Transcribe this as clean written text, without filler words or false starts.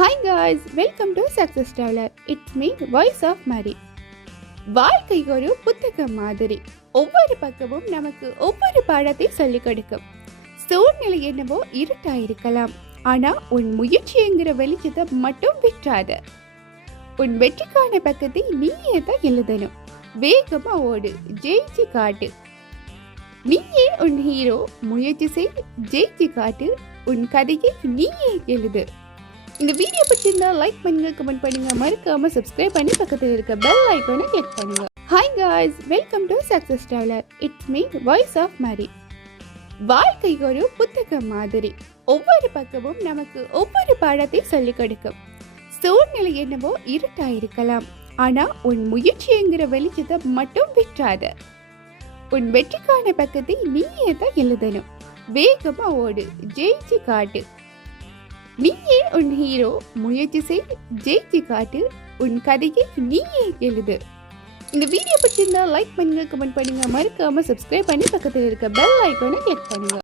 Hi guys, welcome to Success Traveler. It's me, Voice of Mary. வாழ்க்கை ஒரு புத்தகம் மாதிரி. ஒவ்வொரு பக்கமும் நமக்கு ஒவ்வொரு பாடத்தை சொல்லிக் கொடுக்கும். சூழ்நிலை என்னவோ இருட்டாயிருக்கலாம், ஆனா உன் முயற்சிங்கிற வெளிச்சத்தை மட்டும் விட்டாத. உன் வெற்றிக்கான பக்கத்தை நீயே தான் எழுதணும். வேகமா ஓடு, ஜெயிச்சு காட்டு. நீயே உன் ஹீரோ, முயற்சி செய், ஜெயிச்சு காட்டு. உன் கதையை நீயே எழுது. இந்த வீடியோ பிடிச்சிருந்தா லைக் பண்ணுங்க, கமெண்ட் பண்ணுங்க, மறக்காம சப்ஸ்கிரைப் பண்ணி பக்கத்தில் இருக்க பெல் ஐகானை கிளிக் பண்ணுங்க. Hi guys, welcome to Success Traveller. It's me, voice of Mary. வாழ்க்கை ஒரு புத்தகம் மாதிரி. ஒவ்வொரு பக்கமும் நமக்கு ஒவ்வொரு பாடத்தை சொல்லிக் கொடுக்கும். சூழ்நிலை என்னவோ இருட்டாயிருக்கலாம், ஆனா உன் முயற்சிங்கிற வெளிச்சத்தை மட்டும் விட்டாத. உன் வெற்றிக்கான பக்கத்தை நீயே தான் எழுதணும். வேகமா ஓடு, ஜெயிச்சு காட்டு. நீயே உன் ஹீரோ, முயற்சி செய், ஜெயிச்சு காட்டு. உன் கதையை நீயே எழுது. இந்த வீடியோ பிடிச்சிருந்தா லைக் பண்ணுங்க, கமெண்ட் பண்ணுங்க, மறக்காம சப்ஸ்கிரைப் பண்ணி பக்கத்தில் இருக்க பெல் ஐகானை கிளிக் பண்ணுங்க.